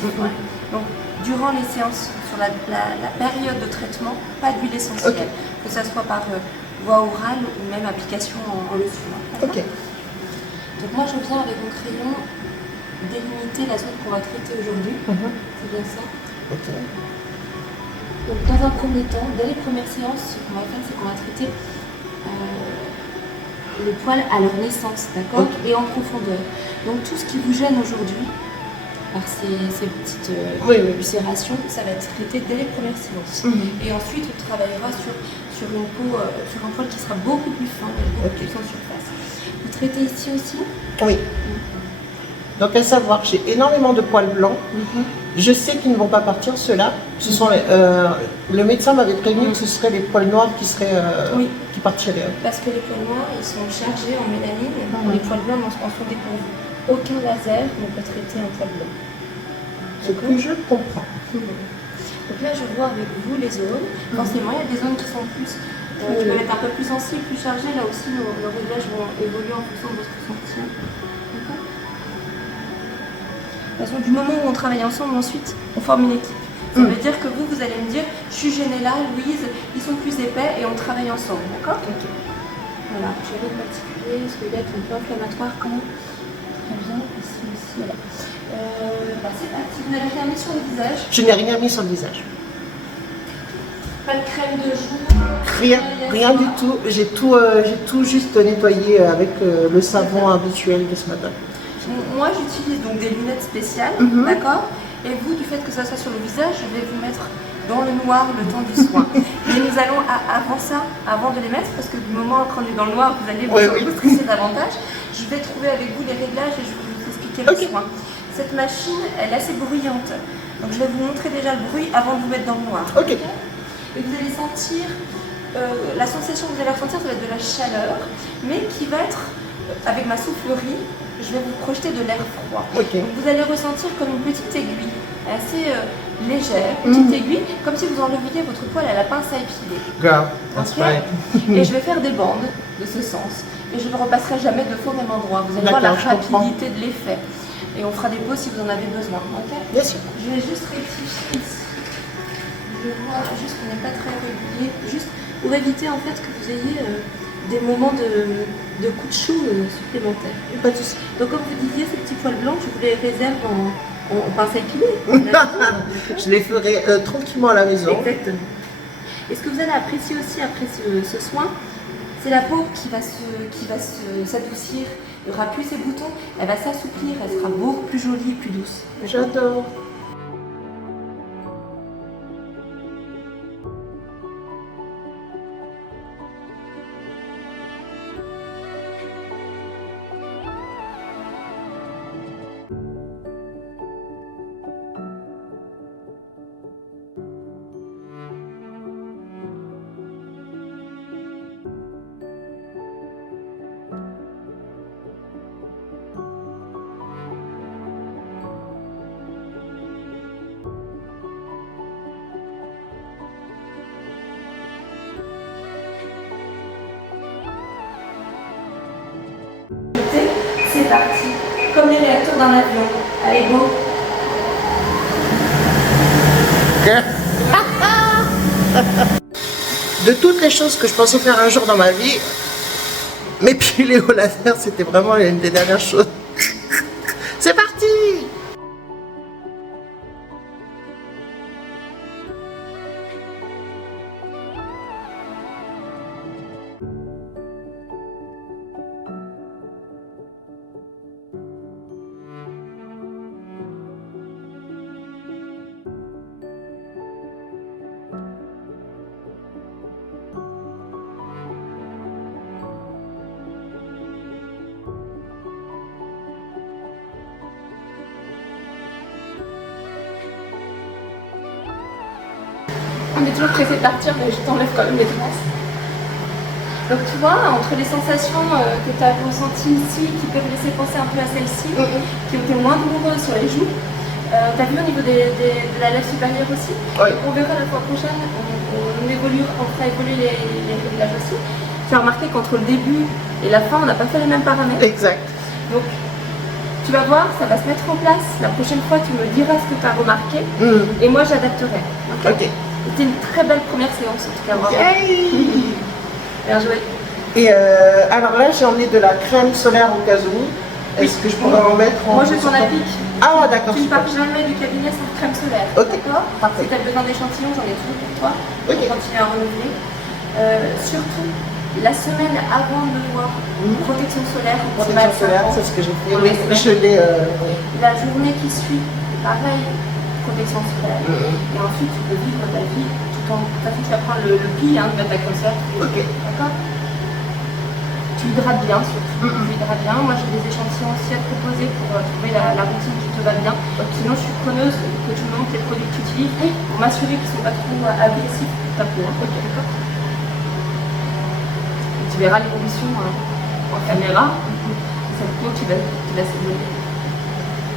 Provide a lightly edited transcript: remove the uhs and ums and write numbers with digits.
intensif. Ouais. Donc, durant les séances, sur la période de traitement, pas d'huile essentielle, que ça soit par voie orale ou même application en lotion. Ok. Donc moi, je viens avec mon crayon délimiter la zone qu'on va traiter aujourd'hui. C'est bien ça. Ok. Donc, dans un premier temps, dès les premières séances, ce qu'on va faire, c'est qu'on va traiter les poils à leur naissance, d'accord, et en profondeur. Donc tout ce qui vous gêne aujourd'hui, par ces petites ulcérations, ça va être traité dès les premières séances. Et ensuite, on travaillera sur une peau, sur un poil qui sera beaucoup plus fin, beaucoup plus en surface. Vous traitez ici aussi? Oui. Donc à savoir, j'ai énormément de poils blancs. Je sais qu'ils ne vont pas partir, ceux-là. Ce sont le médecin m'avait prévenu que ce seraient les poils noirs qui seraient qui partiraient. Parce que les poils noirs, ils sont chargés en mélanine. Les poils blancs en sont dépourvus. Aucun laser ne peut traiter un poil blanc. Ce que je comprends. Donc là, je vois avec vous les zones. Forcément, il y a des zones qui sont plus, qui peuvent être un peu plus sensibles, plus chargées. Là aussi, nos réglages vont évoluer en fonction de votre ressenti. De toute façon, du moment où on travaille ensemble, ensuite, on forme une équipe. Ça veut dire que vous allez me dire, je suis gênée là, Louise, ils sont plus épais et on travaille ensemble, d'accord? Voilà, j'ai rien de particulier, celui-là qui est un peu inflammatoire quand même. Très bien, ici aussi, voilà. C'est parti, vous n'avez rien mis sur le visage? Je n'ai rien mis sur le visage. Pas de crème de jour? Rien du tout. J'ai tout juste nettoyé avec le savon habituel de ce matin. Moi, j'utilise donc des lunettes spéciales, d'accord? Et vous, du fait que ça soit sur le visage, je vais vous mettre dans le noir le temps du soin. Mais nous allons, avant ça, avant de les mettre, parce que du moment où on est dans le noir, vous allez vous stresser davantage, je vais trouver avec vous les réglages et je vais vous expliquer le soin. Cette machine, elle est assez bruyante. Donc je vais vous montrer déjà le bruit avant de vous mettre dans le noir. Et vous allez sentir, la sensation que vous allez ressentir, ça va être de la chaleur, mais qui va être, avec ma soufflerie, je vais vous projeter de l'air froid. Donc vous allez ressentir comme une petite aiguille, assez légère, petite aiguille, comme si vous enleviez votre poil à la pince à épiler. Et je vais faire des bandes de ce sens. Et je ne repasserai jamais de faux au même endroit. Vous allez voir la rapidité de l'effet. Et on fera des pauses si vous en avez besoin. Bien sûr. Je vais juste rectifier ici. Je vois juste qu'on n'est pas très régulier. Juste pour éviter en fait que vous ayez des moments de coups de chou supplémentaires. Pas de souci. Donc comme vous disiez, ces petits poils blancs, je vous les réserve en pince à épiler. Je les ferai tranquillement à la maison. Exactement. Et ce que vous allez apprécier aussi après ce soin, c'est la peau qui va s'adoucir. Il n'y aura plus ces boutons, elle va s'assouplir, elle sera beaucoup plus jolie et plus douce. J'adore. C'est parti, comme les réacteurs d'un avion. Allez, go! De toutes les choses que je pensais faire un jour dans ma vie, m'épiler au laser, c'était vraiment une des dernières choses. C'est parti! On est toujours pressé de partir, mais je t'enlève quand même les traces. Donc tu vois, entre les sensations que tu as ressenties ici, qui peuvent laisser penser un peu à celle-ci, qui ont été moins douloureuses sur les joues, tu as vu au niveau de la lèvre supérieure aussi. On verra la fois prochaine, on fera évoluer les réglages aussi. Tu as remarqué qu'entre le début et la fin, on n'a pas fait les mêmes paramètres. Exact. Donc, tu Tu vas voir, ça va se mettre en place. La prochaine fois, tu me diras ce que tu as remarqué et moi j'adapterai. Ok. C'était une très belle première séance en tout cas. Bravo. Bien joué. Et alors là, j'ai emmené de la crème solaire au cas où. Est-ce que je pourrais en mettre en... Moi je t'en applique. Ah d'accord. Tu ne pars jamais du cabinet sans crème solaire. Ok. D'accord. Parfait. Si tu as besoin d'échantillons, j'en ai toujours pour toi. Ok. Pour continuer à renouveler. Surtout, la semaine avant de me voir, protection solaire. Protection solaire, c'est ce que j'ai fait. Oui, je l'ai... La journée qui suit, pareil, protection solaire. Et ensuite, tu peux vivre ta vie tout en... De toute façon, tu vas prendre le pli de mettre ta concert. Ok. D'accord. Tu hydrates bien surtout. Tu hydrates bien. Moi, j'ai des échantillons aussi à te proposer pour trouver la routine qui te va bien. Sinon, je suis preneuse que tu me montres les produits que tu utilises pour m'assurer qu'ils ne sont pas trop agressifs pour ta peau. Ok, d'accord. Tu verras l'évolution en caméra. Cette peau, tu vas s'évoluer.